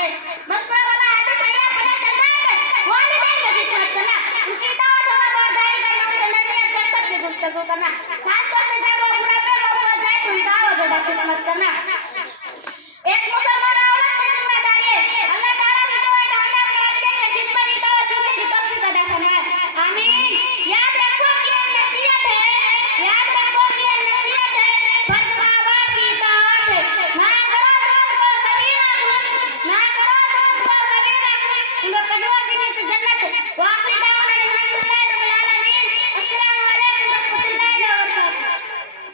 के मस्कुरा वाला आदमी से क्या पता चलता है वालिदैन का जिक्र मत करना, उनकी दावत हवा बरदारी करना, उनसे नसीहत शफकत से गुफ्तगू करना, खासतौर से जब वो बुढ़ापे में पहुंच जाए तो उनका वजह मत करना। एक मुसलमान औरत की जिम्मेदारी है अल्लाह ताला से दुआ करना अपने वालिदैन के जिस पर इताअत करने की तौफीक अता फरमाए, आमीन। याद रखो कि ये नसीहत है, याद रखो कि ये नसीहत है, फर्ज माँ बाप की इताअत है, ना करो तो उनको कभी ना कुछ, ना करो तो उनको कभी ना कुछ, उनको